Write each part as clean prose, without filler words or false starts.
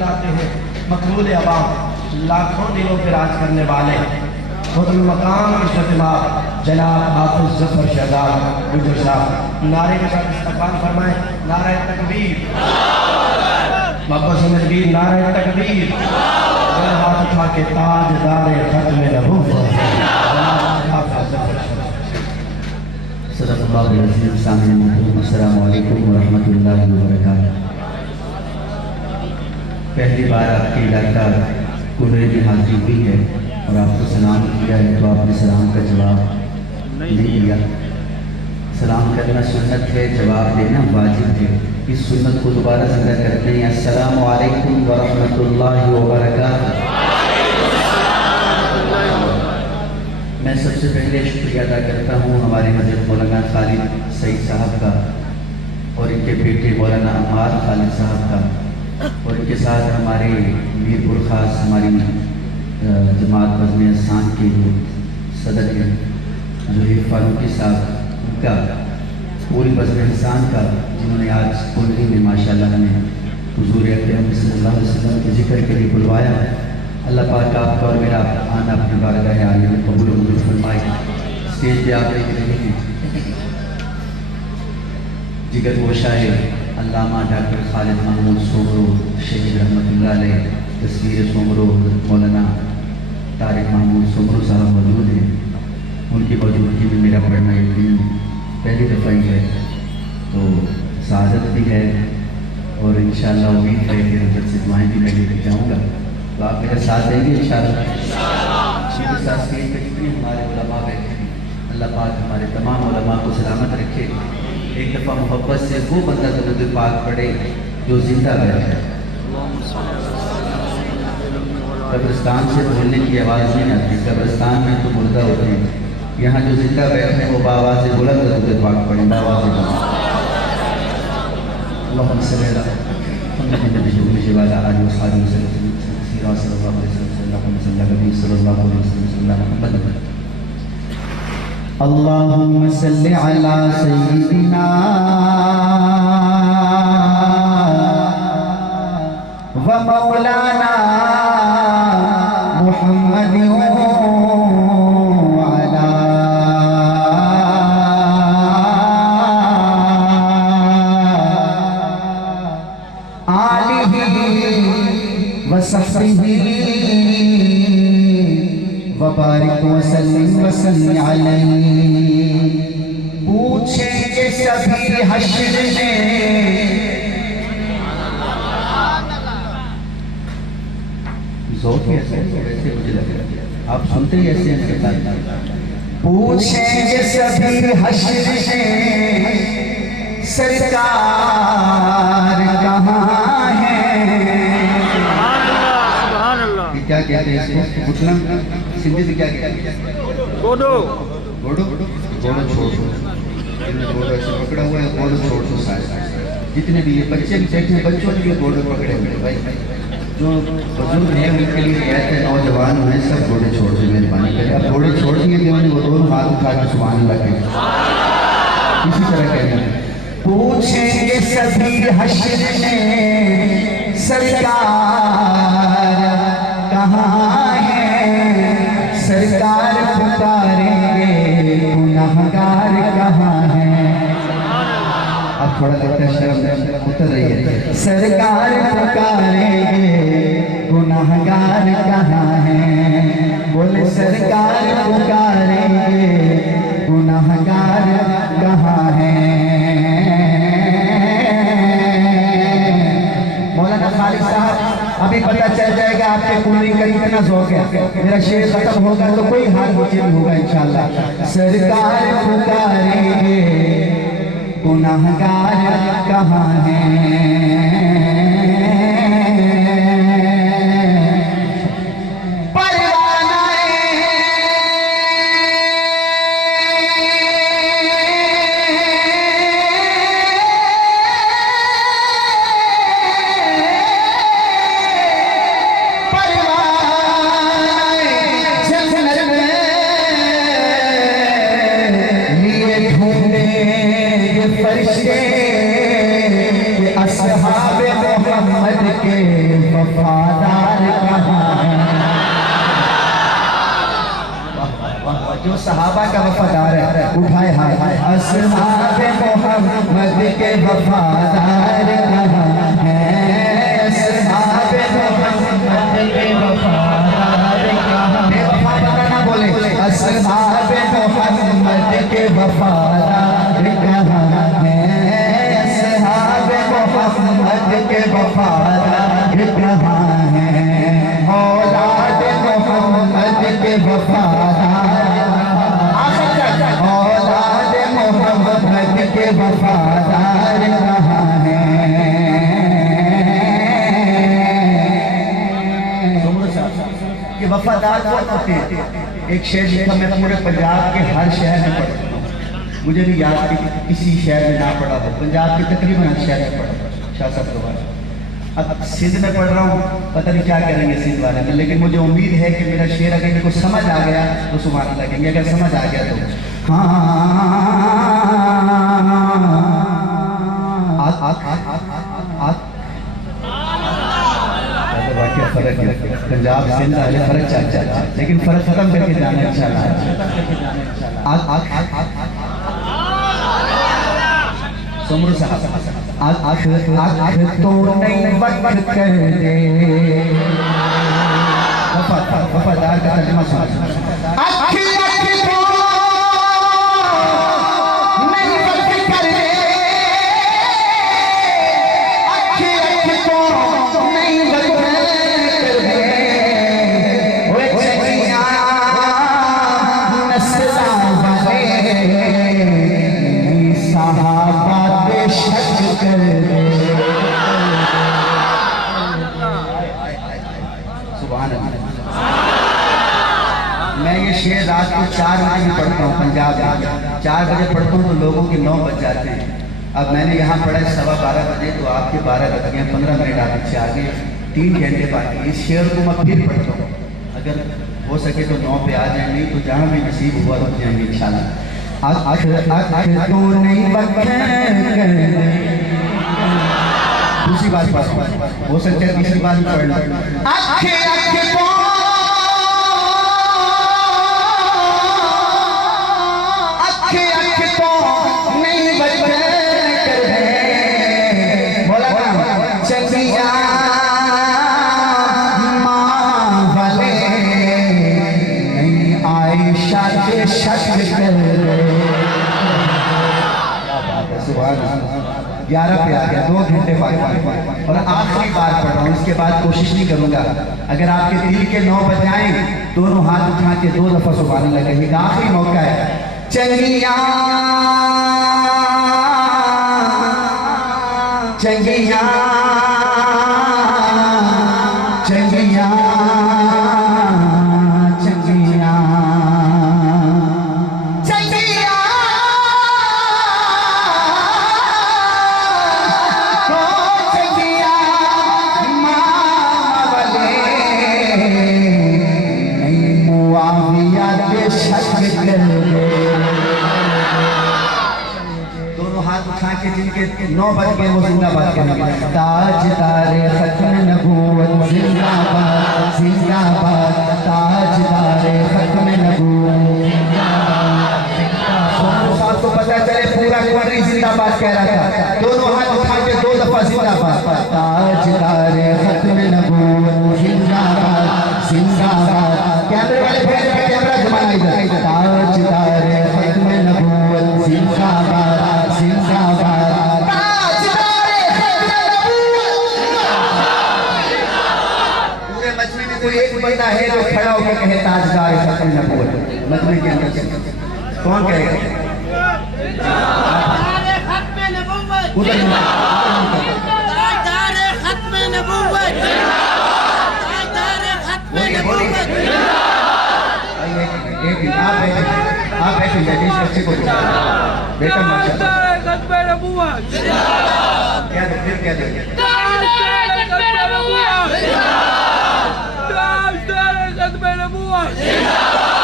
दिलाते हैं मकबूल अवाम, लाखों दिलों पर राज करने वाले खुदुल मकाम इज्जतमाब जनाब हाफिज जफर शहजाद गुजर साहब नारे के साथ इस्तकबाल फरमाएं। नारे तकबीर, मोहब्बत से मेरे नारे तकबीर। हाथ उठा के ताजदार खत्म नबूवत अस्सलामु अलैकुम वरहमतुल्लाहि वबरकातुहू। पहली बार आपके इलाका कुल्ले में हाजिर हुई है और आपको सलाम किया है तो आपने सलाम का जवाब नहीं दिया। सलाम करना सुन्नत है, जवाब देना वाजिब है। इस सुन्नत को दोबारा ज़िंदा करते हैं। अस्सलामु अलैकुम वरहमतुल्लाहि वबरकातुहू। मैं सबसे पहले शुक्रिया अदा करता हूँ हमारे हज़रत मौलाना खालिद सईद साहब का और इनके बेटे मौलाना अम्मार खालिद साहब का और इनके साथ हमारे मीरपुर खास हमारी जमात बज़्म एहसान के जो सदर हैं ज़ोहैब फारूकी साहब, उनका पूरी बज़्म एहसान का जिन्होंने आज कुल्ली में माशाअल्लाह हमें हुज़ूर अकरम सल्लल्लाहु अलैहि वसल्लम के ज़िक्र के लिए बुलवाया। अल्लाह पाक आपका और मेरा आना अपनी बारगाह आलिया में कबूल मंजूर फरमाए। स्टेज पे आप देख रहे हैं जिगर गोशा है अल्लामा डॉक्टर खालिद महमूद सोमरो शहीद रहमतुल्लाह अलैह, तस्वीर सोमरो मौलाना तारिक महमूद सोमरो साहब मौजूद हैं। उनकी मौजूदगी में मेरा पढ़ना यकीन पहली दफ़ा ही है तो सआदत भी है और इंशाअल्लाह उम्मीद है कि हज़रत से दुआएं भी मैं लेकर जाऊँगा। तो आप मेरा साथ देंगे इंशाअल्लाह। साथ स्टेज पर जितने हमारे उलमा बैठे हैं अल्लाह पाक हमारे तमाम उलमा को सलामत रखे। एक दफ़ा मोहब्बत से वो बंदा दुरूद पाक पढ़े जो जिंदा बैठा है। कब्रिस्तान से बोलने की आवाज़ नहीं आती, कब्रिस्तान में तो मुर्दा होते हैं। यहाँ जो जिंदा बैठे हैं वो बाबा से बुलंद दुरूद पाक पढ़े, बाबा से अल्लाहुम्मा सल्लि अला सय्यिदिना व मौलाना मुहम्मदिन व अला आलिहि व सहबिहि वबारिक वसल्लिम वसल्लि अलैहि। पूछेंगे सभी हश्र में ऐसे मुझे लग रहा है आप सुनते ही ऐसे पूछेंगे सभी हश्र में सरकार कहाँ है। क्या कहते हैं इसको पूछना सिंधी से क्या कहते हैं? गोडो गोडो गोडो छोड़ दो, गोडो ऐसे पकड़ा हुआ है, गोडो छोड़ दो सारे जितने भी ये बच्चे बैठे बच्चों के लिए गोडो पकड़े हुए भाई, जो बुजुर्ग हैं उनके लिए कहते हैं नौजवान हैं सब गोडे छोड़ दो मेहरबानी करें। अब गोडे छोड़ दिए कि उन्होंने वो दोनों हाथ उठा के सुभान अल्लाह के इसी तरह कहते हैं। पूछेंगे सभी हश्र में सरकार कहाँ है, सरकार पुकारेंगे गुनाहगार कहाँ है। अब थोड़ा लगता है शर्म उतर रही है। सरकार पुकारेंगे गुनाहगार कहाँ है, बोले सरकार पुकारेंगे गुनाहगार कहाँ है। मौलाना खालिद साहब अभी पता चल जाएगा आपके कुल्ली का कितना ज़ौक़ है। मेरा शेर खत्म होगा तो कोई हाल नीचे नहीं होगा इंशाअल्लाह। सरकार पुकारेंगे गुनाहगार कहाँ है। फरिश्ते असहाब मोहम्मद के वफादार कहाँ हैं। जो सहाबा का वफादार है उठाए हाथ। असहाबे मोहम्मद के वफादार कहाँ हैं। असहाबे मोहम्मद के वफादार कहाँ। बेवफा बता ना बोले। असहाबे मोहम्मद के वफादार कहाँ हैं। असहाबे मोहम्मद के वफादार कहाँ हैं। औलाद मोहम्मद के वफादार। औलाद मोहम्मद के वफादार कहाँ हैं। ये वफादार कौन होते हैं। एक शेर लिखा मैं पूरे पंजाब के हर शहर में पढ़ता हूँ। मुझे नहीं याद कि किसी शहर में ना पढ़ा हो। पंजाब के तकरीबन हर शहर में पढ़ा शाह साहब दोबारा। अब सिंध में पढ़ रहा हूँ, पता नहीं क्या करेंगे सिंध वाले में, लेकिन मुझे उम्मीद है कि मेरा शेर अगर मेरे को समझ आ गया तो सुभान लगेंगे। अगर समझ आ गया तो वाकई फर्क है। पंजाब सिंध वाले फर्क चल लेकिन फर्क खत्म करके जाना इंशाल्लाह। सुमरू साहब आँख तो नहीं बंद कर दे। वफादार का तर्जुमा सुनो। आँख तो नहीं बंद कर दे। आँख तो नहीं बंद कर दे। वो चलिया नस्ला वाले सहाबा शक कर दे। सुभान अल्लाह। मैं ये शेर रात को 4 बजे भी पढ़ता हूँ। पंजाब में 4 बजे पढ़ता हूँ तो लोगों के 9 बज जाते हैं। अब मैंने यहाँ पढ़ा 12:15 बजे तो आपके 12 बज गए। 15 मिनट आप पीछे आगे 3 घंटे बाकी। इस शेर को मैं फिर पढ़ता हूँ। अगर हो सके तो 9 पे आ जाए, नहीं तो जहाँ भी नसीब हुआ रुक जाएंगे इंशाल्लाह। आँख तो नहीं बंद कर। दूसरी बात हो सकता है तीसरी बात पढ़ लो। आँख तो नहीं बंद कर। बोला ना चलिया माँ वाले नहीं आयशा के शक कर। 11 पे आ गया। 2 घंटे बाद और आखिरी बार पढ़ रहा हूँ। इसके बाद कोशिश नहीं करूंगा। अगर आपके दिल के 9 बज जाए दोनों हाथ उठा के 2 दफा सुभान लगेगा। आखिरी मौका है। चंगिया चंगिया चंगिया चंगिया चंगिया चंगिया माँ वाले नहीं मुआविया के शक कर। दोनों हाथ उठा के जिनके 9 बज गए वो जिंदाबाद करेंगे। ताजदारे खत्म नबूवत जिंदाबाद जिंदाबाद। ताजदारे खत्म नबूवत। साहब को पता चले पूरा कंट्री जिंदाबाद कह रहा था। दोनों हाथ उठा के 2 दफा जिंदाबाद। ताजदारे खत्म नबूवत जिंदाबाद जिंदाबाद। कैमरे वाले भैया का कैमरा घुमाना इधर। ताजदारे खत्म नबूवत जिंदाबाद जिंदाबाद। ताजदारे खत्म नबूवत। पूरे मजमे में कोई एक बंदा है जो खड़ा होकर कहे ताजदारे खत्म नबूवत। मजमे के अंदर से कौन कहेगा? उधर आप बैठे जाइए। इस बच्चे को बेटा क्या फिर क्या देंगे?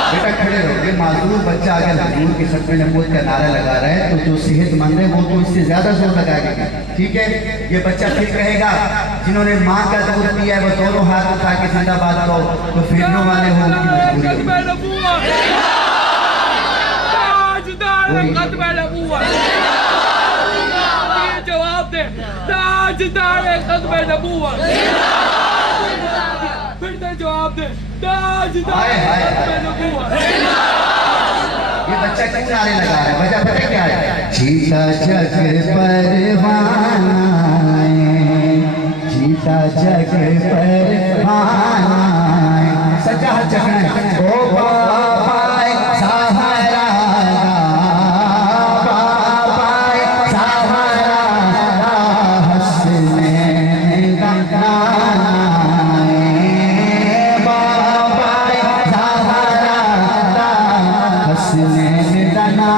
बेटा खड़े रहो। ये माजूर जो बच्चा अगर हुजूर के सदक़े नबूवत का नारा लगा रहा है तो जो सेहतमंद है वो तो इससे ज्यादा जोर लगाएगा। ठीक है, ये बच्चा फिर कहेगा जिन्होंने माँ का दूध पिया है वो दोनों हाथ उठा के जिंदाबाद कहो, तो फिरने वाले हो उनकी जवाब दे, ताजदार ख़त्म नबूवत, फिर से जवाब दे, ताजदार ख़त्म नबूवत। ये बच्चा क्यों नारे लगा रहा है? वजह पता क्या है? जीता जग परवाना, जीता जग परवाना, सच्चा हर जगह ओ बाबा सहारा, बाबा सहारा, हसनैन दाना, बाबा सहारा, हसनैन दाना।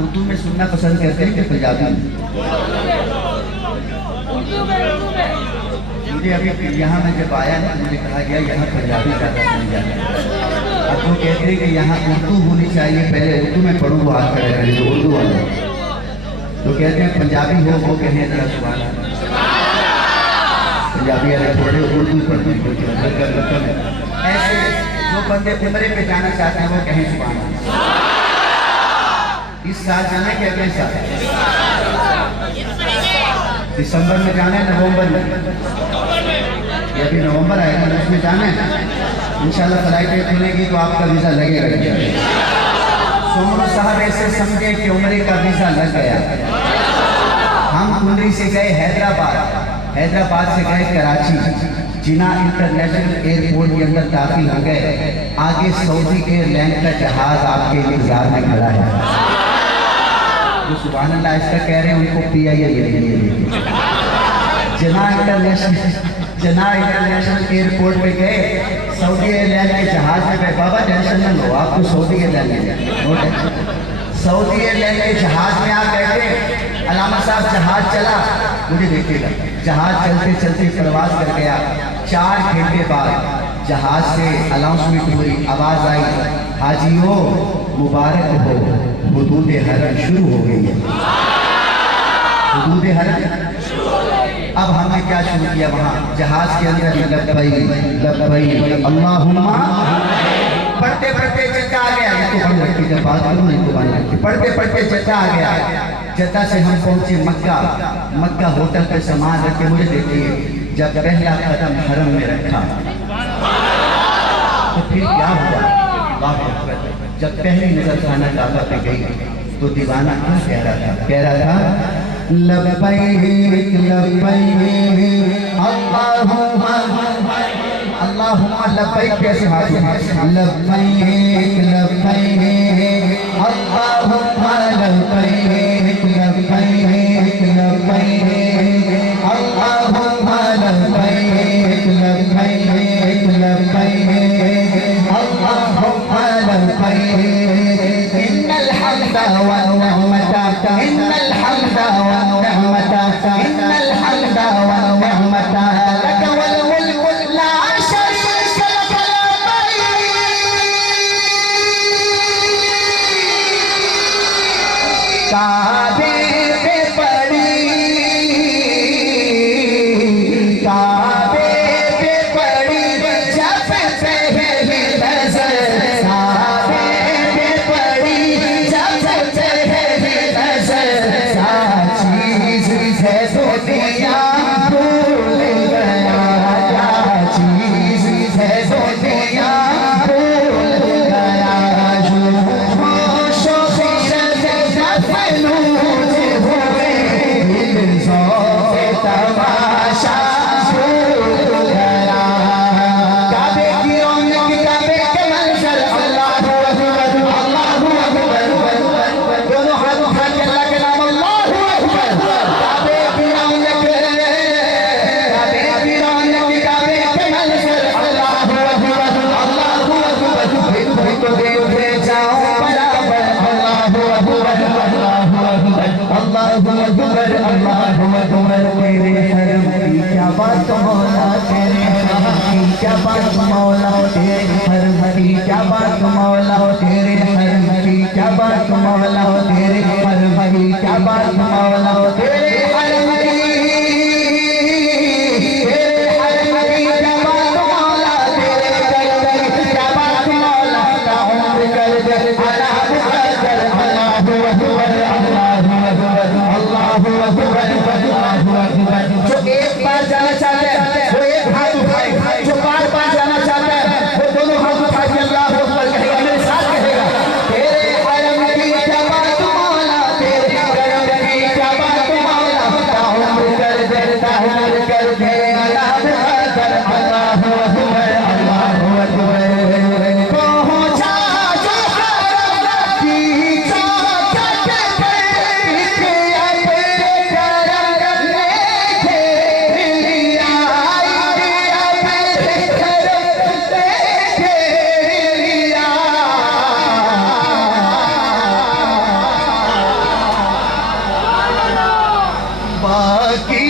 उर्दू में सुनना पसंद करते हैं कि पंजाबी में? मुझे अभी यहाँ में जब आया ना मुझे कहा गया यहाँ पंजाबी ज़्यादा सुनी जाती है। अब वो कहते हैं कि यहाँ उर्दू होनी चाहिए, पहले उर्दू में पढ़ूँ वो हाथ खड़े करें जो उर्दू वाले, तो कहते हैं पंजाबी हो वो कहें जरा सुभान अल्लाह। पंजाबी वाले थोड़े उर्दू पढ़ते हैं क्योंकि ऐसे जो बंदे उम्रे पे जाना चाहते हैं वो कहें सुभान अल्लाह। इस साल जाना कि अगले साल? दिसंबर में जाना है, नवंबर में? ये अभी नवंबर आएगा ना, उसमें जाना है इंशाल्लाह। फ्लाइटें खुलेगी तो आपका वीज़ा लगेगा। सोमरू साहब ऐसे समझे कि उम्रे का वीज़ा लग गया। हम कुंडली से गए हैदराबाद, हैदराबाद से गए कराची, जिना इंटरनेशनल एयरपोर्ट के अंदर दाखिल हो गए। आगे सऊदी एयरलाइन का जहाज आपके इंतजार में खड़ा है। जो सुभान अल्लाह इसका कह रहे हैं उनको PIA जना इंटरनेशनल एयरपोर्ट पे गए, सऊदी एयरलाइन के जहाज में गए। बाबा टेंशन न लो, आपको सऊदी एयरलाइन, सऊदी एयरलाइन के जहाज में आप बैठे, अलामा साहब जहाज चला, मुझे देखिएगा जहाज चलते चलते प्रवास कर गया। 4 घंटे बाद जहाज से अनाउंसमेंट हुई, आवाज आई, हाजियों मुबारक हो, हुदूद हरम शुरू हो गई है। हुदूद हरम। अब हमने क्या शुरू किया वहाँ जहाज के अंदर? लब्बैक अल्लाहुम्मा, पढ़ते पढ़ते जद्दा आ गया। ये तो बंद रखी जब बात करूँ नहीं तो बंद रखी। पढ़ते पढ़ते जद्दा आ गया। जद्दा से हम पहुँचे मक्का। मक्का होटल पे सामान रखे। मुझे देखिए जब पहला कदम हरम में रखा तो फिर क्या हुआ? जब पहली नजर खाना काबा पे गई तो दीवाना क्या कह रहा था? कह रहा था लब्बैक लब्बैक अल्लाहुम्मा, अल्लाहुम्मा लब्बैक कैसे हाथ में? लब्बैक लब्बैक अल्लाहुम्मा लब्बैक लब्बैक लब्बैक अल्लाहुम्मा लब्बैक लब्बैक लब्बैक अल्लाहुम्मा लब्बैक इन्नल हम्दा वन निअमता इन्नल हम्दा वन निअमता इन्नल हम्दा वन निअमता लक वल मुल्क ला शरीक लक काबे पे पड़ी, काबे पे पड़ी जब पहली नजर, काबे पे पड़ी जब पहली नजर, क्या चीज है दुनिया भूल गया, क्या चीज है दुनिया भूल गया, जो होशो फिरत मफलूज हुए दिल तमाशा भूल गया। काबे की रौनक, काबे के मंजर, अल्लाहु अकबर अल्लाहु अकबर, दोनों हाथ उठा के अल्लाह के नाम अल्लाहु अकबर। काबे की रौनक, काबे की रौनक, काबे के मंजर, अल्लाहु अकबर अल्लाहु अकबर, भाई तो देखते जाओ बराबर, अल्लाहु अकबर अल्लाहु अकबर अल्लाहु अकबर अल्लाहु अकबर। तेरे हरम की क्या बात मौला, तेरे क्या बात मौला तेरे हरम की क्या बात मौला तेरे हरम की क्या बात मौला तेरे हरम की क्या बात मौला तेरे हरम की क्या बात मौला तेरे करम की क्या बात मौला का उम्र कर दे अल्लाह अकबर अल्लाहु अकबर अल्लाहु अकबर अल्लाहु अकबर अल्लाहु अकबर। जो एक बार जाना चाहते हैं वो एक हाथ उठाए, जो बार बार जाना चाहता है वो दोनों हाथ उठा के अल्लाहु अकबर कहेगा, मेरे साथ कहेगा तेरे हरम की क्या बात मौला तेरे करम की क्या बात मौला का उम्र कर दे ताहिर कर दे अल्लाहु अकबर अल्लाहु अकबर अल्लाहु अकबर। पहुंचा जो करम की चौखट पे अपने करम लेके लिया अपने करम लेके लिया। बाकी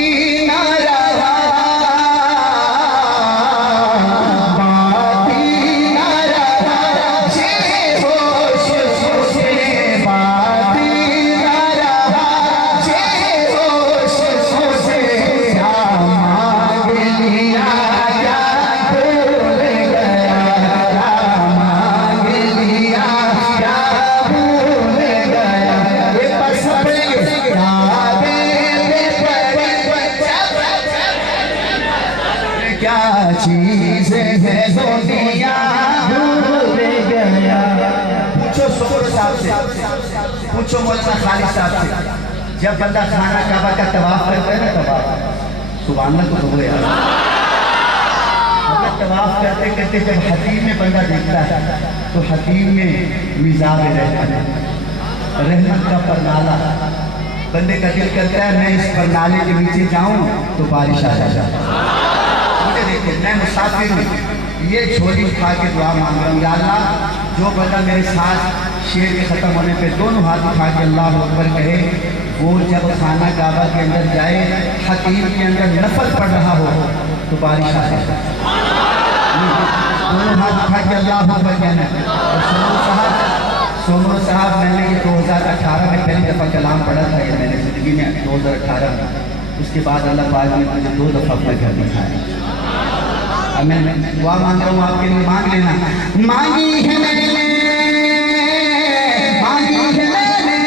न रहा बाकी न रहा जे होश से बाकी न रहा जे होश से क्या मांग लिया क्या भूल गया क्या मांग लिया क्या भूल गया। ये बस क्या चीज है दुनिया भूल गया। पूछो शुक्र साहब से, पूछो मौलाना खालिद साहब से, जब बंदा खाना काबा का तवाफ करता है ना, तवाफ सुभान अल्लाह तो बोले यार, मतलब तवाफ करते करते जब हतीम में बंदा देखता है तो हतीम में मिजाज रहता है, रहमत का परनाला। बंदे का दिल करता है मैं इस परनाले के नीचे जाऊं तो बारिश आ जाए। मुझे देखिए मैं मुसाफिर हूँ, ये झोली उठा के दुआ मांग रहा हूँ, या अल्लाह जो बंदा मेरे साथ शेर के ख़त्म होने पे दोनों हाथ उठा के अल्लाह अकबर कहे, वो जब खाना काबा के अंदर जाए हकीम के अंदर नफल पड़ रहा हो तो बारिश आ जाए। दोनों हाथ उठा के अल्लाह अकबर कहना। सोनू साहब मैंने ये 2018 में पहली दफ़ा कलाम पढ़ा था, ये मैंने ज़िंदगी में 2018 में, उसके बाद अल्लाह पाक ने मुझे 2 दफ़ा अपना घर दिखाया। अब मैं दुआ मांग रहा हूँ आपके लिए, मांग लेना। मांगी है मैंने मांगी है मैंने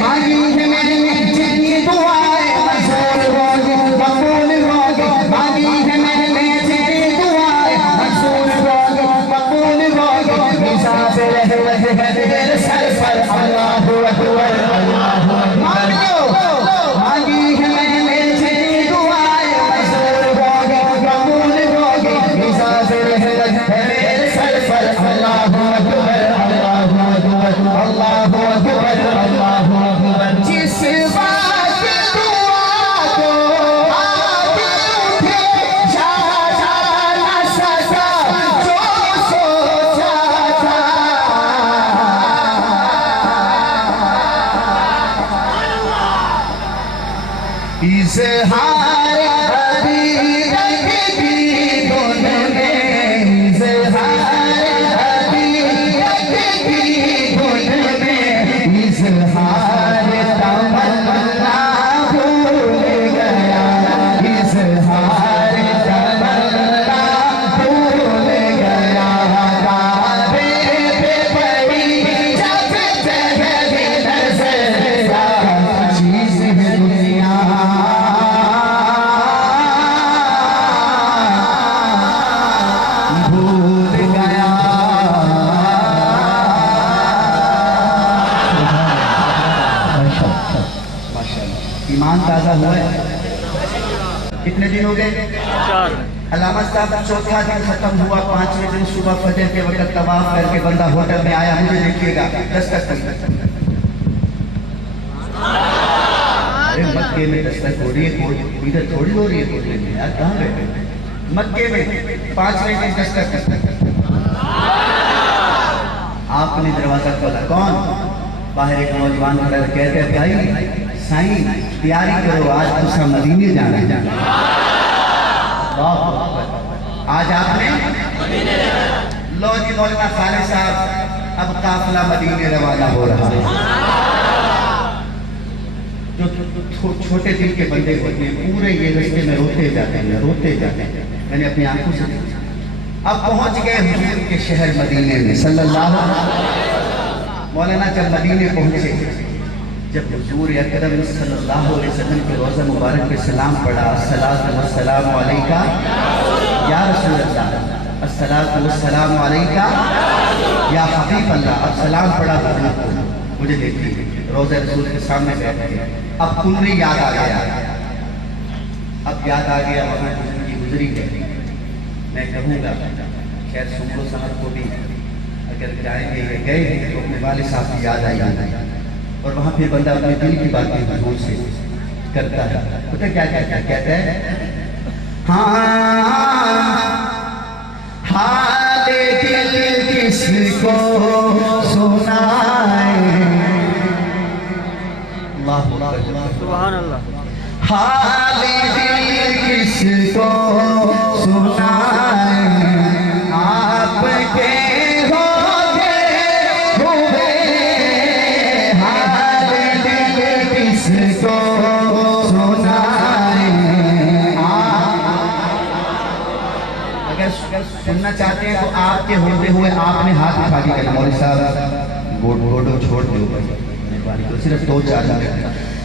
मांगी है मैंने जितनी दुआएं मंजूर होगी मकबूल होगी। मांगी है मैंने जितनी दुआएं मंजूर होगी मकबूल होगी। हिसाब रहे मेरे सर पर अल्लाहु अकबर अल्लाहु अकबर। मांगी है मैंने जितनी दुआएं मंजूर होगी मकबूल होगी। हिसाब रहे मेरे सर पर अल्लाहु अकबर अल्लाहु अकबर अल्लाहु अकबर अल्लाहु अकबर। जिस बात दुआ को आप उठे जा ना सका जो सोचा था। इज़हार हकीकत की धुन में इज़हार हकीकत की धुन में इज़हार तमन्ना भूल गया इज़हार तमन्ना भूल गया। काबे पे पड़ी जब तेरी नज़र क्या चीज़ है दुनिया भूल गया। माशाअल्लाह ईमान ताज़ा हुआ है। कितने दिन हो गए? 4। अल्लामा साहब चौथा दिन खत्म हुआ, 5वें दिन सुबह फजर के वक्त तवाफ करके बंदा होटल में आया। मुझे देखिएगा दस्तक अरे मक्के में दस्तक हो रही है, इधर थोड़ी हो रही है होटल में यार, कहाँ बैठे? मक्के में 5वें दिन दस्तक आपने दरवाजा खोला, कौन? बाहर एक नौजवान खड़ा कहते हैं भाई साईं तैयारी करो आज तुसा मदीने जाना। आज आपने लो जी मौलाना खालिद साहब, अब काफिला मदीने रवाना हो रहा है। जो छोटे दिल के बंदे होते हैं पूरे ये रास्ते में रोते जाते हैं। मैंने अपनी आंखों से अब पहुंच गए हुजूर के शहर मदीने में सल्लल्लाहु मौलाना जब मदीने पहुंचे, जब हुजूर अकरम सल्लल्लाहु अलैहि वसल्लम के रोज़ा मुबारक पे सलाम पढ़ा, अस्सलातु वस्सलामु अलैका या रसूल अल्लाह, अस्सलातु वस्सलामु अलैका या हबीब अल्लाह। अब सलाम पढ़ा हुजूर को, मुझे देखिए रोज़ा रसूल के सामने बैठे, अब कुल्ली याद आ गया, अब याद आ गया वहाँ जिंदगी गुजरी है। मैं कहूँगा खैर सुमरो साहब को भी अगर जाएंगे या गए हैं तो अपने वाले साहब की याद आई, और वहाँ फिर बंदा अपने दिल की बातें हुजूर से करता है। पता क्या कहता है, हाँ हाले दिल किसको सुनाए, सुभान अल्लाह। हाले दिल किसको सुनाए, आपके होते हुए हाले दिल किसको सुनाए। अगर सुनना चाहते हैं तो आपके होते हुए आपने हाथ उठा के कहना, मौलवी साहब गोडो छोड़ दो, तो सिर्फ 2-4 मिनट।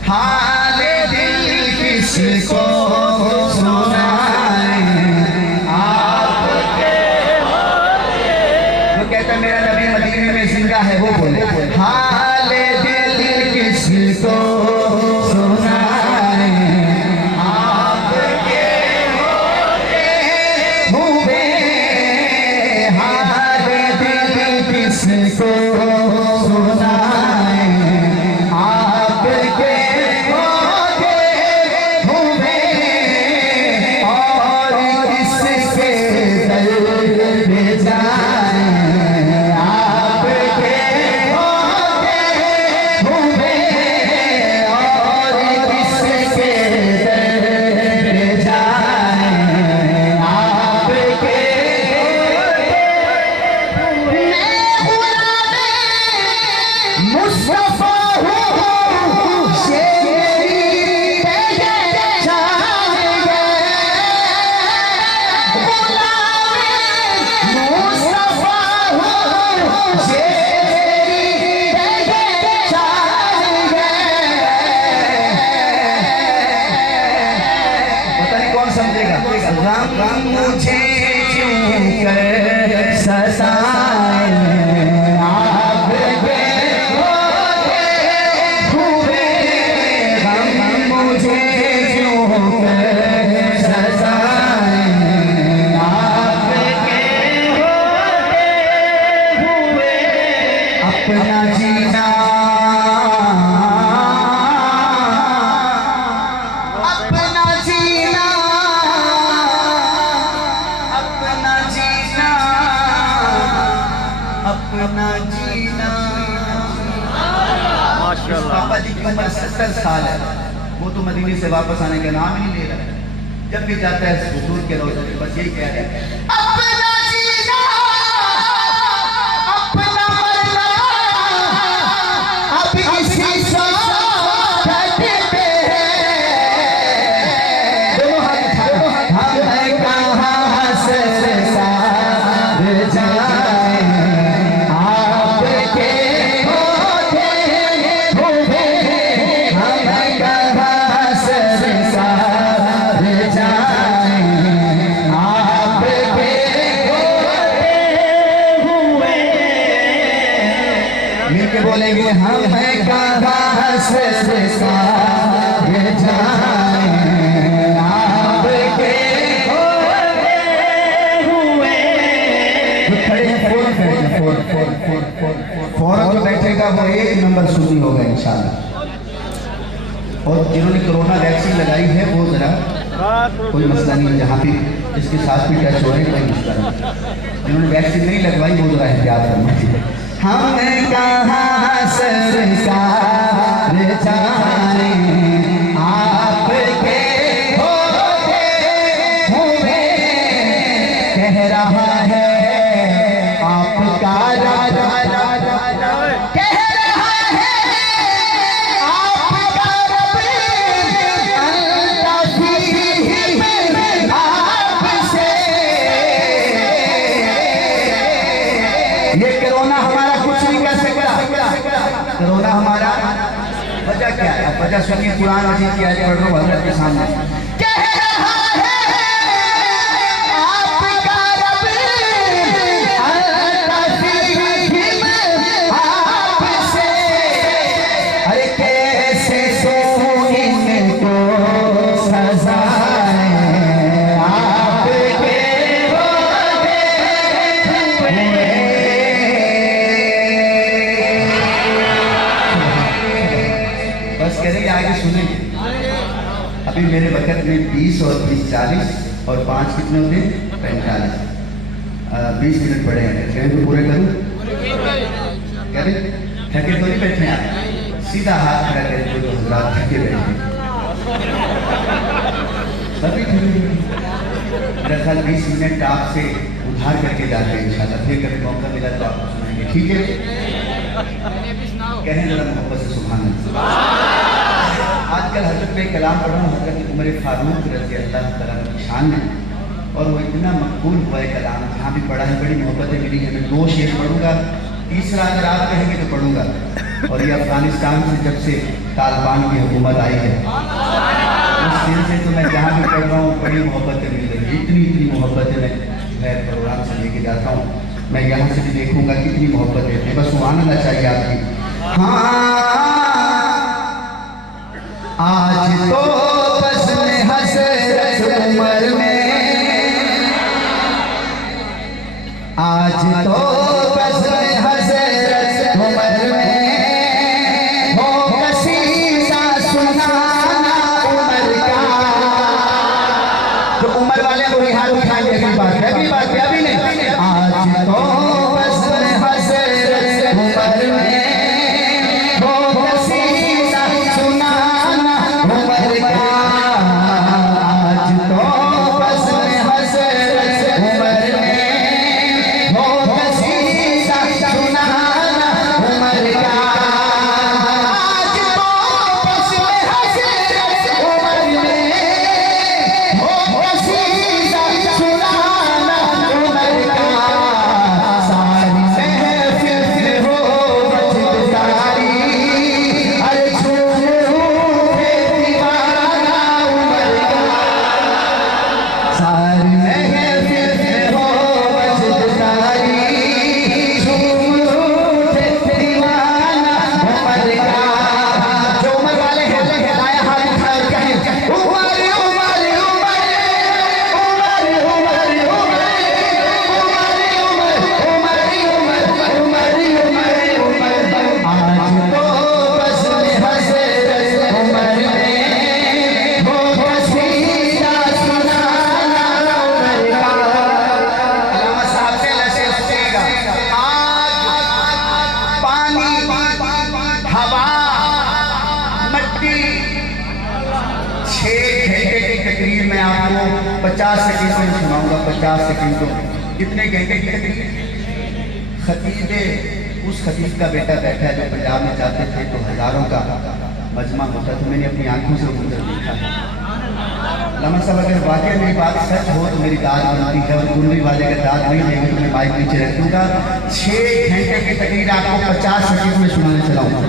हाले दिल किसको सुनाए, आपके होते। जो कहता मेरा नबी मदीने में जिंदा है वो बोले, हाले दिल किसको सुनाए, आपके होते हुए हाले दिल किसको सुनाए, आपके मुझे क्यों कर सताए, आपके होते हुए गम मुझे क्यों कर सताए, आपके होते हुए अपना जीना पापा जी की उम्र 70 साल है, वो तो मदीने से वापस आने का नाम ही नहीं ले रहा है। जब भी जाता है हुजूर के रोज़े में बस यही कह रहे हैं, अपना जीना अपना मरना अब इसी साथ कहते हैं, हम कहाँ से साथ जाए, आपके बोलेंगे हम हैं कहाँ से साथ जाए, आपके होते हुए। फौरन जो बैठेगा वो 1 नंबर सुनी होगा इंशाल्लाह। और जिन्होंने कोरोना वैक्सीन लगाई है वो जरा कोई मसला नहीं है, जहाँ भी इसके साथ भी टच हो रहे हैं कोई मसला नहीं। जिन्होंने वैक्सीन नहीं लगवाई वो जरा एहतियात करना चाहिए। हम कहाँ सरकार जाने, आपके होते हुए वजह क्या है? अब वजह सुनिए, कुरान मजीद की आयत पढ़ रहा हूँ हजरत के सामने। अभी मेरे वक्त में 20 और 20 40 और 5 कितने होते हैं? 45। 20 मिनट पड़े हैं, कहीं तो पूरे करूँ? क्या रे? थके तो नहीं बैठे आप? सीधा हाथ खड़ा करें जो हजरात थके बैठे सभी मेरा ख्याल 20 मिनट आपसे उधार करके जाते हैं इंशाल्लाह। फिर कभी मौका मिला तो आपको सुनाएंगे, ठीक है? कहें जरा मोहब्बत से सुभान अल्लाह। आजकल हजरत में कलाम पढ़ रहा हूँ, हजरत उमर फारूक रज़ी अल्लाह तआला की शान में, और वो इतना मकबूल हुआ है कलाम, जहाँ भी पढ़ा है बड़ी मोहब्बतें मिली है। मैं 2 शेर पढ़ूंगा, तीसरा अगर आप कहेंगे तो पढ़ूंगा। और ये अफगानिस्तान से जब से तालिबान की हुकूमत आई है उस दिन से तो मैं जहाँ भी पढ़ रहा हूँ बड़ी मोहब्बतें मिल रही हैं। इतनी मोहब्बतें मैं जो प्रोग्राम से लेके जाता हूँ, मैं यहाँ से भी देखूंगा कितनी मोहब्बतें हैं। बस वो आना चाहिए आपकी। हाँ आज तो बस में हसरत उमर में, आज तो बस में हसरत उमर में, हो कसीदा सुनाना उमर का। जो उमर वाले को हाथ उठाएंगे, अगली बात है, अगली बात है, अभी नहीं। आज तो बस में हसरत उमर में, हो कसीदा सुनाना उमर का। आज तो बस में हसरत उमर में, हो कसीदा सुनाना उमर का। आज तो बस में हसरत उमर में, हो कसीदा सुनाना उमर का। सारी महफिल हो वजदारी, अरे झूमे दीवाना उमर का। सारी महफिल हो वजदारी, झूमे दीवाना उमर का। जो उमर वाले हैं दाया हाथ उठाए और कहें उमर उमर उमर उमर उमर उमर उमर उमर उमर। आज तो बस में हसरत उमर में, हो कसीदा सुनाना उमर का। अल्लामा साहब से ऐसे सोचेगा, आग पानी हवा मट्टी, 6 घंटे की तकरीर मैं आपको 50 सेकंड में सुनाऊंगा। 50 सेकंड तो कितने घंटे की तकरीर? खतीब, उस खतीब का बेटा बैठा है जो पंजाब में जाते थे तो हजारों का मजमा होता, तो मैंने अपनी आंखों से गुजर देखा है। अल्लामा साहब अगर वाकई मेरी बात सच हो तो मेरी दाद बनती है, और कुंडली वाले अगर दाद नहीं देंगे तो मैं माइक नीचे रख दूंगा। 6 घंटे की तकरीर आपको 50 सेकंड में सुनाने चलाऊंगा।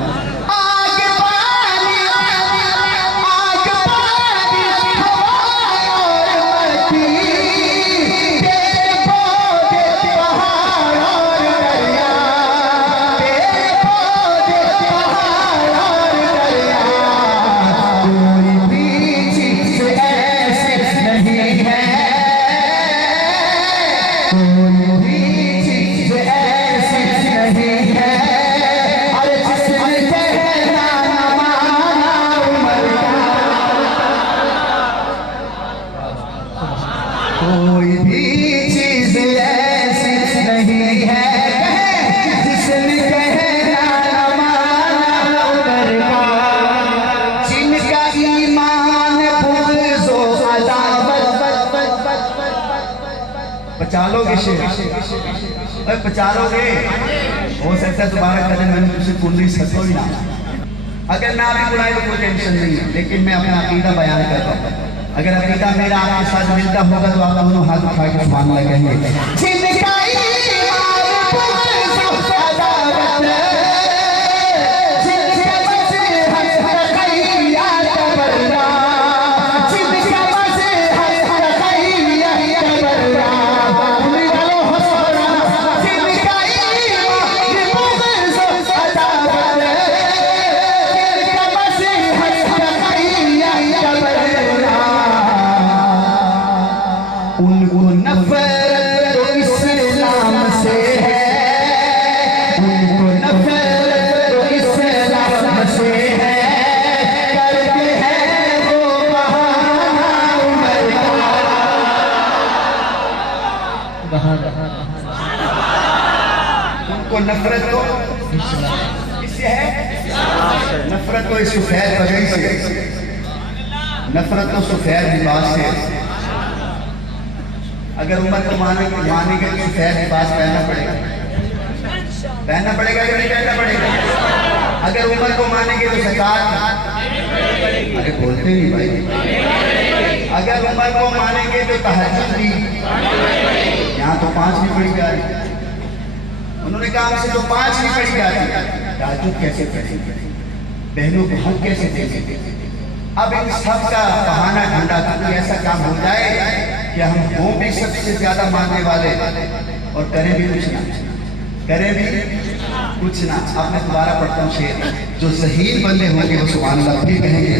कोई भी चीज ऐसी नहीं है जिसने कहना न माना उमर का। जिनका ईमान बुग़्ज़ो अदावत, बचा लोगे शेर, बचा लोगे। हो सकता है दोबारा करें, मैंने तुझसे कुंडली ससो ही ना। अगर ना भी बुलाए तो कोई टेंशन नहीं है, लेकिन मैं अपना अकीदा बयान करता हूँ। अगर अकीदा मेरा आपके साथ मिलता होगा तो आप दोनों हाथ उठा के सुभान अल्लाह कहेंगे। जिनका ईमान बुग़्ज़ो अदावत, जिनका नफरत तो इससे है, नफरत तो इस सफेद पगड़ी से, नफरत तो सफेद लिबास से। अगर उम्र को मानेंगे तो सफेद लिबास पहनना पड़ेगा कि नहीं पहनना पड़ेगा? अगर उम्र को मानेंगे तो ज़कात, अरे बोलते नहीं भाई। अगर उम्र को मानेंगे तो तहज्जुद भी, यहाँ तो 5 नहीं पढ़ी जा रही। उन्होंने कहा हमसे तो 5 नहीं पढ़ी जाती, तहज्जुद कैसे पढ़ेंगे? बहनों को हक कैसे देंगे? अब इन सब का बहाना ढूंढा था कि ऐसा काम हो जाए कि हम हो भी सबसे ज्यादा मानने वाले और करें भी कुछ ना, करें भी कुछ ना। अब मैं दोबारा पढ़ता हूँ शेर, जो सही बंदे होंगे वो सुभान अल्लाह भी कहेंगे।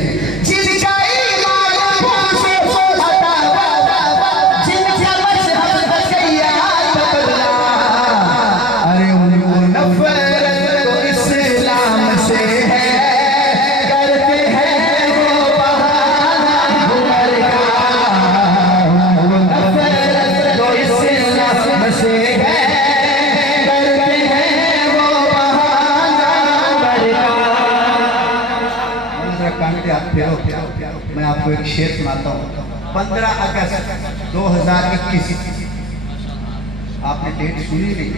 मैं आपको एक शेर सुनाता हूँ। 15 अगस्त 2021, आपने डेट सुनी नहीं?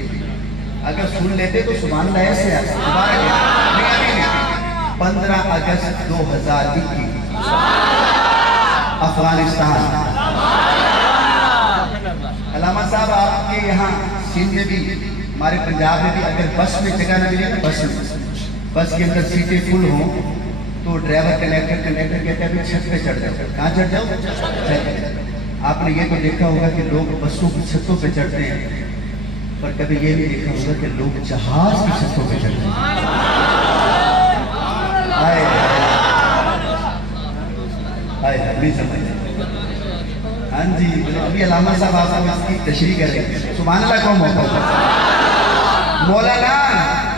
अगर सुन लेते तो सुभान अल्लाह ऐसे आता। 15 अगस्त 2021 अफगानिस्तान। अलामा साहब आपके यहाँ सिंध में भी, हमारे पंजाब में भी अगर बस में जगह न मिले ना, बस के अंदर सीटें फुल हों तो ड्राइवर कंडक्टर कहते हैं छत पे चढ़ जाओ। कहाँ चढ़ जाओ? आपने ये तो देखा होगा कि लोग बसों की छतों पे चढ़ते हैं, पर कभी ये नहीं देखा होगा कि लोग जहाज की छतों पे चढ़ते हैं। नहीं समझ। हाँ जी, अभी अलामा साहब आपको इसकी तशरीह कर रहे हैं। सुभान अल्लाह को मौका मौलाना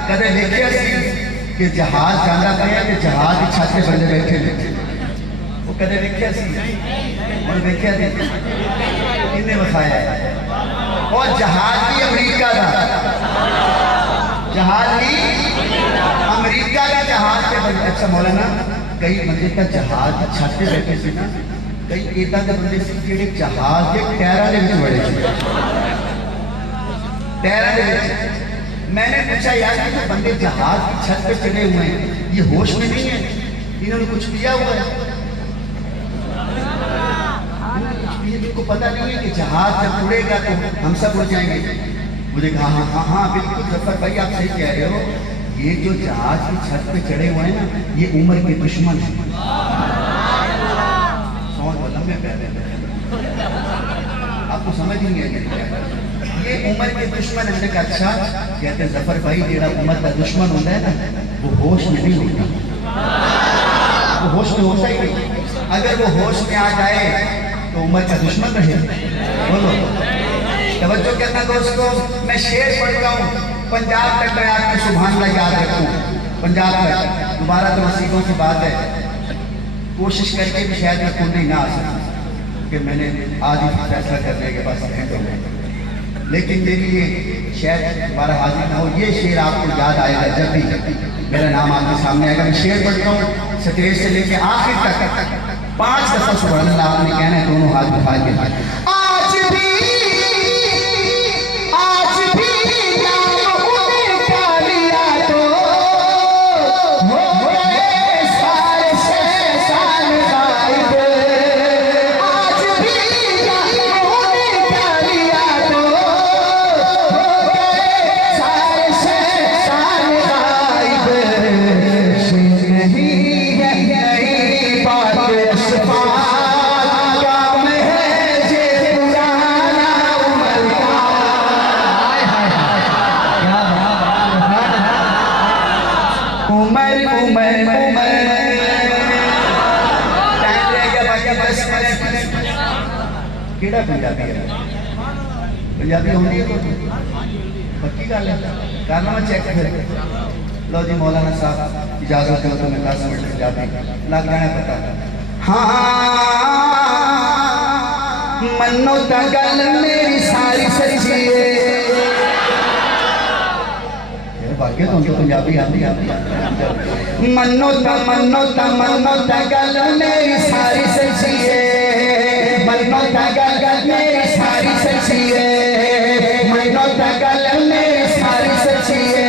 कदे देखिए कि जहाज जाना पे कि जहाज की छत पे बंदे बैठे ने, वो कदे देखिया सी और देखिया नहीं किन्ने वखाया। और जहाज भी अमेरिका का, जहाज भी अमेरिका का जहाज पे बंदे। अच्छा मौलाना, कई बंदे का जहाज की छत पे बैठे थे ना, कई इदा के बंदे सी जेडे जहाज के टायरां दे विच बड़े थे, टायरां दे विच। मैंने पूछा यार कि जो बंदे जहाज की छत पे चढ़े हुए हैं ये होश में नहीं है? इन्होंने कुछ किया हुआ है? इनको पता नहीं है कि जहाज जब उड़ेगा तो हम सब उड़ जाएंगे? मुझे कहा हाँ हाँ हाँ बिल्कुल जफर भाई आप सही कह रहे हो। ये जो जहाज की छत पे चढ़े हुए हैं ना, ये उम्र के दुश्मन है। लंबे पैदे आपको समझ नहीं है ये उम्र के दुश्मन। हमने कहा अच्छा, कहते जफर भाई जेड़ा उम्र का दुश्मन होता है ना, वो होश में नहीं होता, वो होश में होता ही नहीं। अगर वो होश में आ जाए तो उम्र का दुश्मन रहे। बोलो तवज्जो करना दोस्तों, मैं शेर पढ़ता हूँ। पंजाब तक मैं आपको सुभान अल्लाह याद रखूँ, पंजाब तक। दोबारा तो नसीबों की बात है, कोशिश करके भी शायद मैं खुद नहीं ना आ सकूँ कि मैंने आज ही फैसला करने के पास रहते हुए, लेकिन मेरी ये शायद हमारा हाजिर ना हो। ये शेर आपको याद आएगा जब भी मेरा नाम आपके सामने आएगा। मैं शेर पढ़ता हूँ स्टेज से लेके आखिर तक 5 दफा सुभान अल्लाह आपने कहना है, दोनों हाथ उठा के। आज भी केड़ा पंजाबी है? पंजाबी होनी है पक्की गल है, करना मैं चेक फिर। लो जी मौलाना साहब इजाजत दो तो मैं 10 मिनट पंजाबी लग जाना पता। हाँ मनो ता गल मेरी सारी सच्ची है, भाग्य तो उनको पंजाबी आती मन्नो ता गल मेरी सारी सच्ची है मन्नो ता गल मेरी सारी सच्ची है मन्नो ता गल मेरी सारी सच्ची है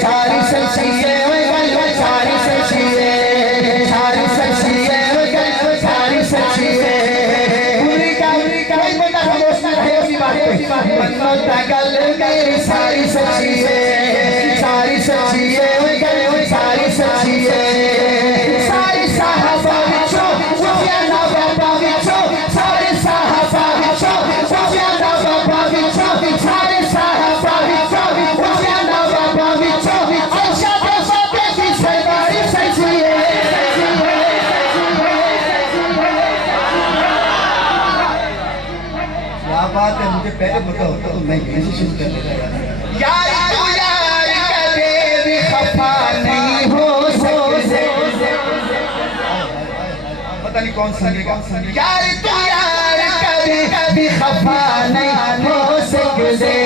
सारी सच्ची है सारी सच्ची है सारी सच्ची है सारी सच्ची है पूरी का बेटा भरोसा है उसी बात पे मन्नो ता गल मेरी सारी सच्ची है सारी सच्ची है सारी सच्ची है सारी साहबा विचो सुफियाना बाबा विचो सारे साहबा विचो सुफियाना बाबा विचो सारे साहबा विचो सुफियाना बाबा विचो आयशा के साथे की सारी सच्ची है क्या बात है मुझे पहले पता होता तो मैं यहीं से शुरू कर लेता यार तू यार कभी भी खफा नहीं हो सकते पता नहीं कौन संगेगा यार तू यार कभी खफा नहीं हो सकते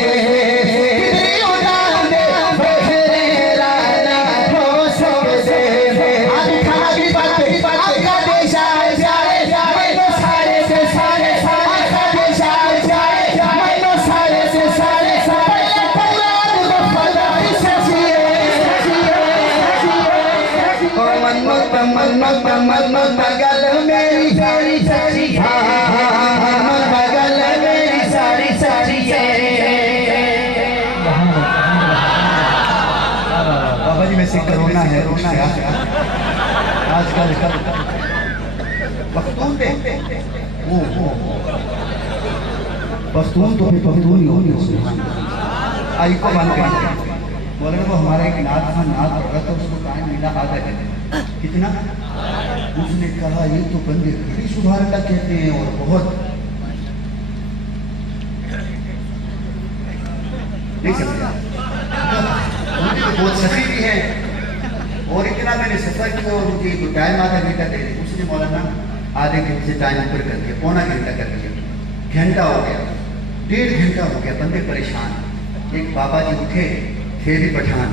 मन्नो बगल मेरी सारी सच्ची है बगल मेरी सारी सच्ची है बाबा जी वैसे कोरोना है आजकल पख्तून पे वो पख्तून तो भी पख्तून ही होगी उसमें आई को बंद कर बोले वो हमारा एक नाथ था नाथ होगा तो उसको टाइम मिला आधा घंटे कितना उसने कहा ये तो बंदे बड़ी सुधारता कहते हैं और बहुत नहीं समझा बहुत सही भी है और इतना मैंने सफर किया और मुझे तो टाइम आधा घंटा दे दिया उसने मौलाना आधे घंटे से टाइम ऊपर कर दिया पौना घंटा कर दिया घंटा हो गया 1.5 घंटा हो गया बंदे परेशान एक बाबा जी उठे थे भी पठान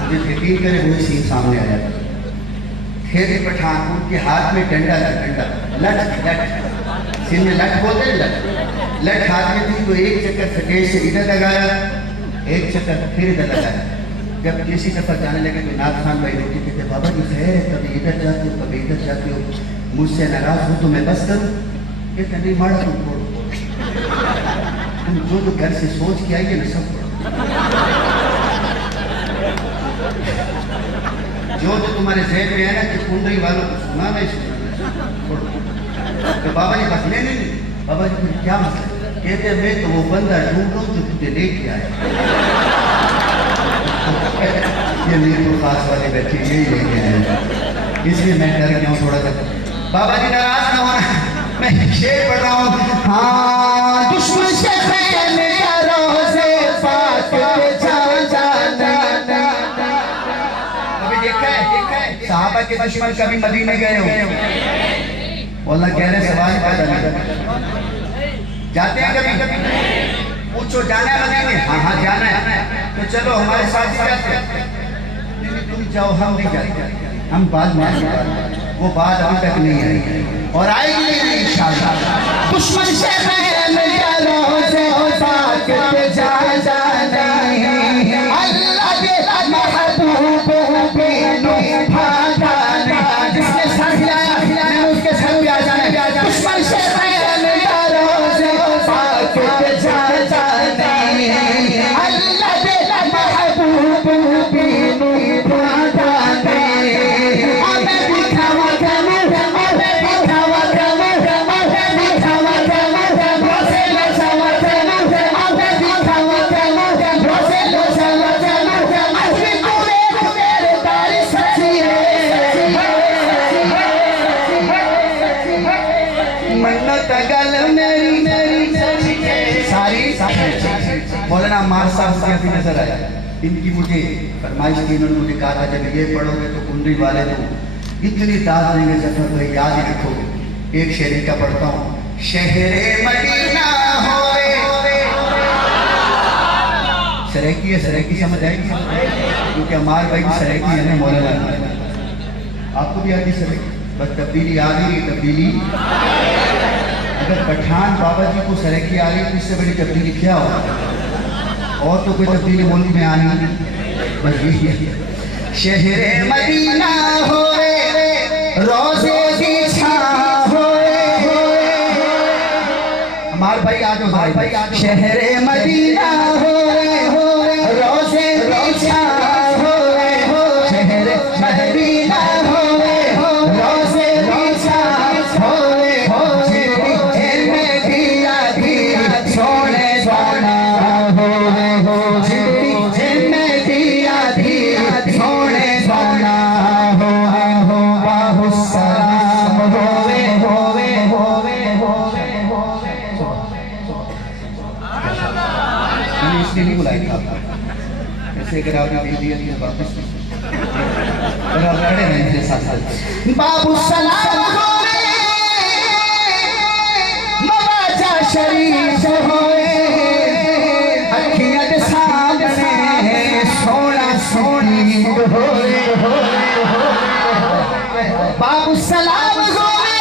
मुझे यकीन करे वही सीन सामने आया थे भी पठान उनके हाथ में डंडा था डंडा लठ सिर में लठ बोलते लठ हाथ में थी तो एक चक्कर सटेज से इधर लगाया एक चक्कर फिर इधर लगाया जब किसी दफा जाने लगे तो नाथ खान भाई रोटी कहते बाबा जी खैर है कभी इधर जाते हो कभी इधर जाते हो मुझसे नाराज हो तो मैं बस करूँ कहते नहीं मारा तुम छोड़ो तुम जो घर से सोच के आइए ना सब जो तुम्हारे जहन में है ना कि कुंडली वालों को सुना नहीं सुना तो बाबा जी बस नहीं बाबा जी फिर क्या मसला कहते मैं तो वो बंदा ढूंढ रहा हूँ जो तुझे लेके आया ये मेरे को खास वाले बैठे यही लेके आए इसलिए मैं डर गया हूँ थोड़ा सा बाबा जी नाराज ना होना मैं शेर पढ़ रहा हूँ हाँ दुश्मन से मेरा रोज़े पाक पे जाना अभी देखा है साहबा के दुश्मन कभी मदीने गए हो अल्लाह कह रहे सवाल पैदा नहीं जाते हैं कभी पूछो जाना है मदीने हाँ जाना है तो चलो हमारे साथ जाते हैं तुम जाओ हम नहीं जाते हम बाद में वो बात अभी तक नहीं आई और आएगी नहीं इंशाअल्लाह दुश्मन से मेरा रोज़े पाक पे जाना अल्लाह के महबूब बिनु भागा जिसने सर हिलाया मैंने उसके सर पे आ जाना दुश्मन से मेरा रोज़े पाक पे जाना अल्लाह के महबूब बिनु भागा मौलाना अम्मार साहब मुझे अभी नजर आया इनकी मुझे फरमाइश थी इन्होंने मुझे कहा था जब ये पढ़ोगे तो कुंडली वाले तो इतनी दाद देंगे जफर भाई याद ही रखोगे एक शेर का पढ़ता हूँ शहरे मदीना होए सरेकी है, सरेकी समझ आएगी क्योंकि हमारे भाई की सरेकी है ना मौलाना। आपको भी आती सरेकी, बस तब्दीली आ रही है तब्दीली। अगर पठान बाबा जी को सरेकी आ रही है तो इससे बड़ी तब्दीली क्या हो? और तो कोई तब्दीली मुल्क में आनी बस यही है। शहरे मदीना होए रोज़े की छाँव होए, हमारे भाई आज भाई भाई आज शहरे मदीना होए रोज़े की छाँव होए, शहरे मदीना होए रोज़े की छाँव होए, जिनमें दिया दिया सोने सोना होए, जिनमें दिया दिया सोने सोना होए, बाहुस्सलाम होए होए होए होए होए। मैंने इसलिए नहीं बुलाया था आपको, ऐसे अगर आपने दे दिया तो वापस और आप खड़े रहें मेरे साथ साथ। बाबुस्सलाम होए मवाजा शरीफ होए, अखियां दे सामने सोना सोनी होए, बाबुस्सलाम होए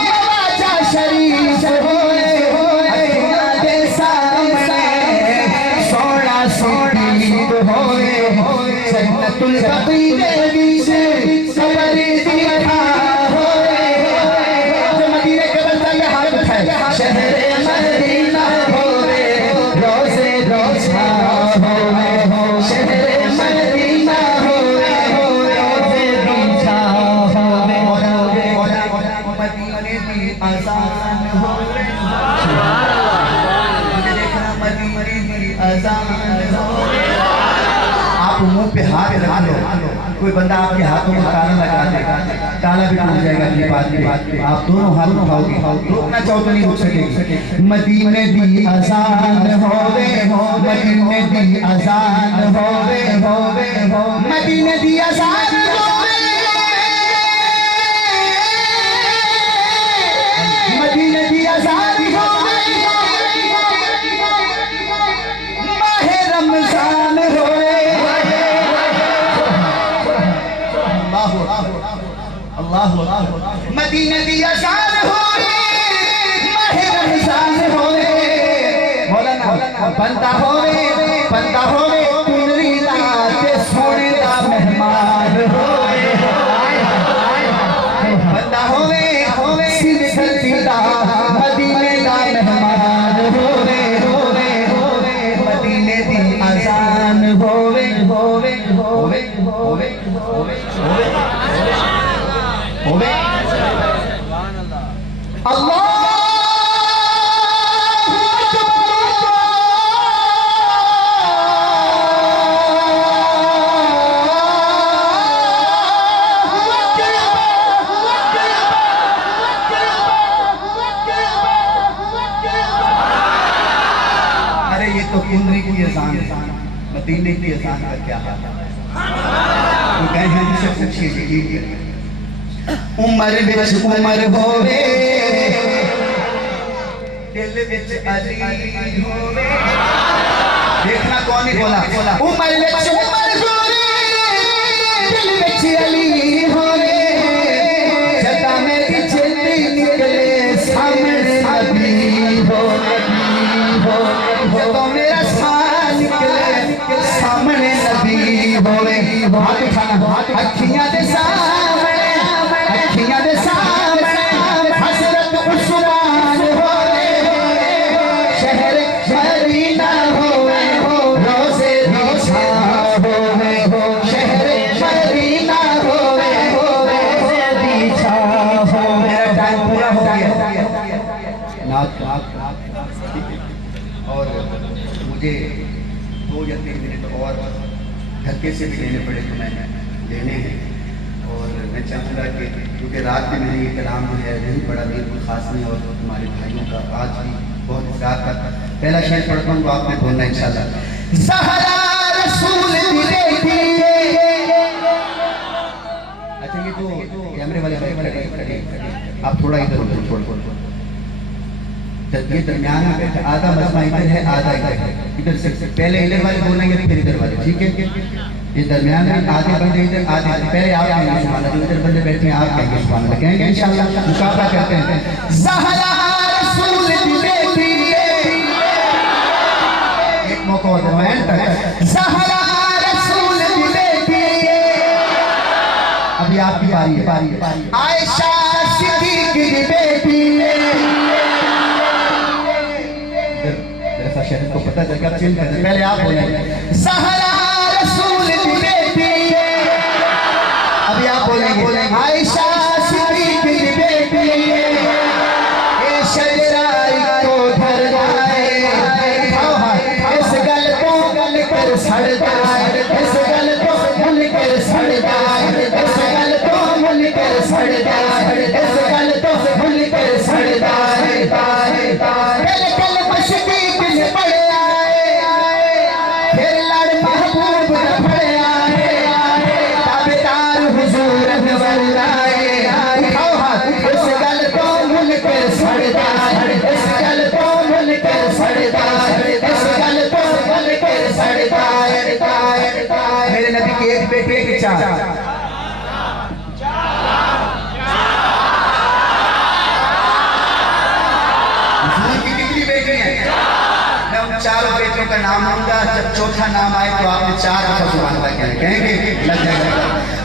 मवाजा शरीफ होए, अखियां दे सामने सोना सोनी होए, जन्नतुल बकी दे बीच कबर दिखा होए, जो मदीने के बंदा में हाथ उठाए, शहरे मदीना होए रोज़े रोज़ा होए, शहरे मदीना होए रोज़े रोज़ा होए, मदीने की अज़ान होए, मुझे देखना मदीने की अज़ान होए। आप मुंह पे हाथ रख लो, कोई बंदा आपके हाथों में ताला लगा दे, ताला भी टूट जाएगा अपनी बात पे, आप दोनों हाथ उठाओगे, रोकना चाहो तो नहीं रोक सकेंगे। मदीने दी अज़ान होवे, मदीने दी अज़ान होवे, मदीने दी अज़ान होवे, मदीने दी अज़ान होवे, माहे रमज़ान होए, अल्लाह मदीने दी अज़ान होए, माहे रमज़ान होए, मौलाना बंदा होए तुमरी रात सोने दा मेहमान होए, बंदा होए सिद्धि दा मदीने दा मेहमान होए, मदीने दी अज़ान होवे होवे होवे होवे होवे होवे। अल्लाह अरे ये तो कुंदरी की अज़ान है, मदीने की अज़ान का क्या हाल है? तो गए हैं जिसे पूछिए उमर विच उमर होवे, दिल विच अली होवे, देखना कौन ही बोला उमर विच उमर होवे, दिल विच अली होवे, जदा मेरी जिंदगी निकले सामने नबी होवे, जदा मेरा साथ निकले सामने नबी होवे, हाथ उठाना अखियां दे सामने, अखियां दे सामने हज़रत उस्मान होए, शहर मदीना होए रोज़े रोज़ा होए, शहर मदीना होए रोज़े रोज़ा होए। मेरा टाइम पूरा हो गया और मुझे 2 या 3 मिनट और धक्के से भी लेने पड़े तो मैंने लेने हैं। और मैं चाहूँगा कि क्योंकि रात में मैंने ये कलाम जो है नहीं पढ़ा, बिल्कुल खास नहीं, और हमारे भाइयों का आज भी बहुत ज़्यादा था। पहला शेर पढ़ता हूँ तो आपने बोलना इंशाल्लाह। ज़हरा रसूल देखिए, अच्छा ये तो कैमरे वाले आप थोड़ा इधर उधर छोड़ ये दरमियान में बैठा, आधा मजमा इधर है, आधा इधर है। इधर से पहले इधर वाले बोलेंगे फिर इधर वाले, ठीक है? ये दरमियान में आधे बंदे इधर, आधे पहले आप कहेंगे सुभान अल्लाह, इधर बंदे बैठे हैं आप कहेंगे सुभान अल्लाह, कहेंगे इंशाअल्लाह। मुकाबला करते हैं। ज़हरा रसूल की बेटी, एक मौका और मैं तक ज़हरा रसूल की बेटी, अभी आपकी बारी है। आयशा सिद्दीक की बेटी, शरीर को पता चल गया, चेंज कर, पहले आप बोलेंगे ज़हरा रसूल की बेटी, अभी आप बोलेंगे आयशा सिद्दीक की बेटी, ये शजराई को धर जाए, इस गल को गल कर सड़ जाए, इस गल को मुल कर सड़ जाए, इस गल को मुल कर सड़ जाए, इस गल को मुल कर सड़ जाए। कल कल मस्ती पड़े आए, फिर लड़ महबूब न पड़े आए, ताबेदार हुजूर नवर आए, उठाओ हाथ, इस गल को मुल कर सड़ जाए, इस गल को मुल कर सड़ जाए, इस गल को मुल कर सड़ जाए। मेरे नबी के एक बेटे के चार, चारों बेटियों का नाम लूंगा, जब चौथा नाम आए तो आपने 4 दफा सुभान अल्लाह कहेंगे, लग जाएगा।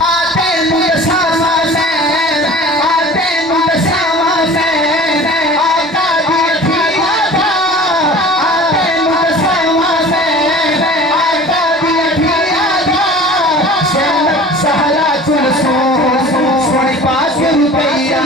आते मुदसामा से, आते मुदसामा से, आका दिया था, आते मुदसामा से, आका दिया था, सहला तुम सोनी पास रुपया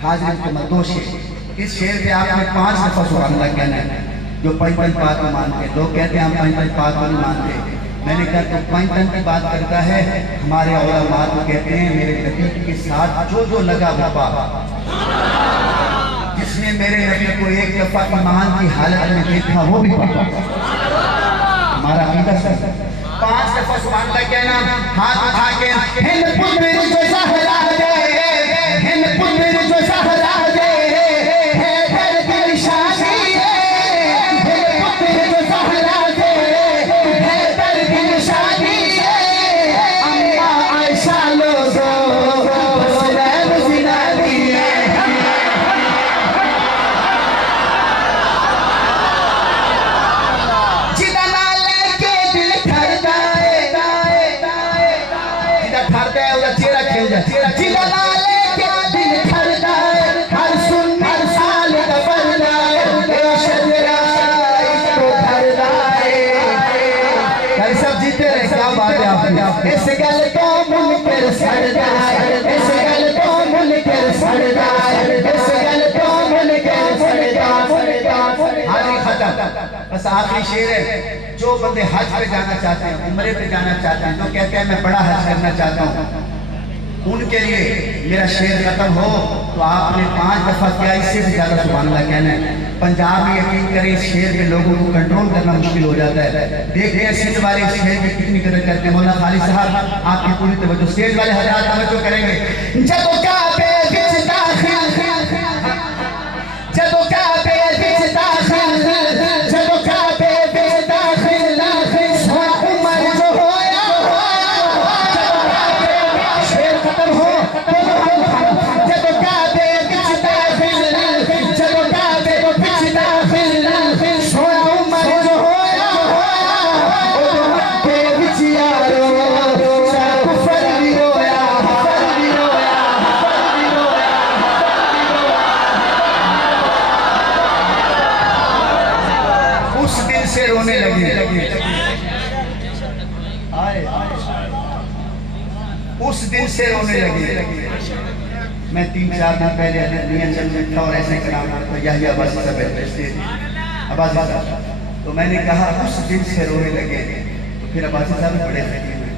हाजिर के मदोश। इस शेर पे आपने 5 दफा सुभान अल्लाह कहना है। जो 5 बात को मानते हैं, लोग कहते हैं हम 5 बात को नहीं मानते, मैंने कहा तो 5 की बात करता है। हमारे उलमा तो कहते हैं मेरे नबी के साथ जो जो लगा वफा, जिसने मेरे नबी को एक दफा ईमान की हालत में देखा वो भी वफा। हमारा अकीदा सर 5 दफा सुभान अल्लाह कहना, हाथ उठा के हिंद पुत्र जो ज़हरा दे, हिंद पुत्र जो ज़हरा दे, हैदर की निशानी है, हिंद पुत्र जो ज़हरा दे, हैदर की निशानी है, अम्मा आयशा लोगो हुसैन ज़िंदानी है। जिदा ना लेके दिल ठरदा है, जिदा ठरदा है उसका चेहरा खिल जाए, जिदा ना लेके दिल ठरदा है, हर सुन्नत साल का बरदा है, शजराई को ठरदा है। यार सब जीते रहे, क्या बात है आपकी। इस गल को मुल कर सड़ जाए, इस गल को मुल कर सड़ जाए, इस गल को मुल कर सड़ जाए। हाजी खत्म, बस आखिरी शेर है। जो बंदे हज पे जाना चाहते हैं, उम्रे पे जाना चाहते हैं, जो कहते हैं मैं बड़ा हज करना चाहता हूँ, उनके लिए मेरा शेर खत्म हो तो आपने 5 दफा क्या, इससे भी ज्यादा सुभान अल्लाह कहना है। पंजाब में यकीन करें इस शेर में लोगों को कंट्रोल करना मुश्किल हो जाता है। देखते हैं स्टेज वाले इस शेर की कितनी कदर करते हैं। मौलाना खालिद साहब आपकी पूरी तवज्जो, स्टेज वाले हज़रात तवज्जो करेंगे। जब काबे विच दाखिल, जब काबे विच दाखिल, जब काबे विच दाखिल, उमर जो होया, शेर खत्म हो, जब काबे विच दाखिल, जब काबे विच दाखिल, उमर जो होया, मक्के विच यारो कुफर भी रोया, कुफर भी रोया, कुफर भी रोया। उस दिन से रोने लगे, उस दिन से रोने लगे। मैं 3-4 दिन पहले मियां चंद में था और ऐसे कलाम तो यही बस सब अब्बासी साहब, तो मैंने कहा उस दिन से रोने लगे। तो फिर अब्बासी साहब बड़े हकीम हैं,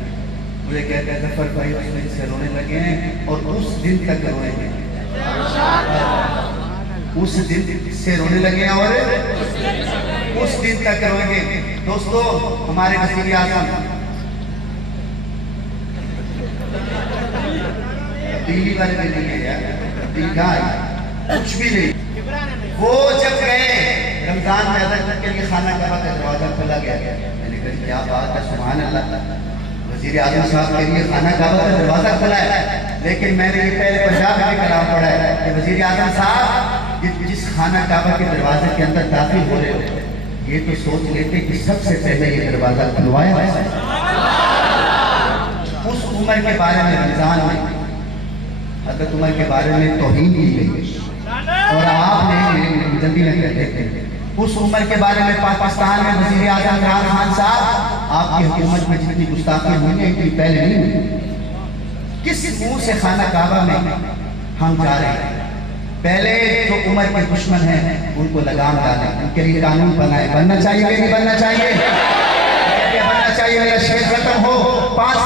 मुझे कहते हैं जफर भाई उस दिन से रोने लगे हैं और उस दिन तक रोएंगे। उस दिन से रोने लगे हैं और उस दिन तक रोएंगे। दोस्तों, हमारे वज़ीर आज़म दिल्ली वाले भी नहीं है यार, दिलगार कुछ भी नहीं। वो जब गए रमजान में अदा के लिए खाना काबा का दरवाजा खोला गया। मैंने कहा क्या बात है, सुभान अल्लाह, वज़ीर आज़म साहब के लिए खाना काबा का दरवाजा खुला है। लेकिन मैंने ये पहले पंजाब में कलाम पढ़ा है कि वज़ीर आज़म साहब जिस खाना काबा के दरवाजे के अंदर दाखिल हो रहे हो, ये तो सोच लेते कि सबसे पहले ये दरवाजा खुलवाया है। उस उम्र के बारे में रमजान में हज़रत उमर के बारे में तौहीन की गई और आपने जल्दी में कहते थे उस उम्र के बारे में पाकिस्तान में वज़ीर आज़म इमरान खान साहब आपकी हुकूमत में जितनी गुस्ताखी हुई है इतनी पहले नहीं हुई। किस मुंह से खाना काबा में हम जा रहे हैं? पहले जो उमर के दुश्मन हैं उनको लगाम डालें, उनके लिए कानून बनाए। बनना चाहिए नहीं बनना चाहिए? बनना चाहिए। मेरा शेर खत्म हो 5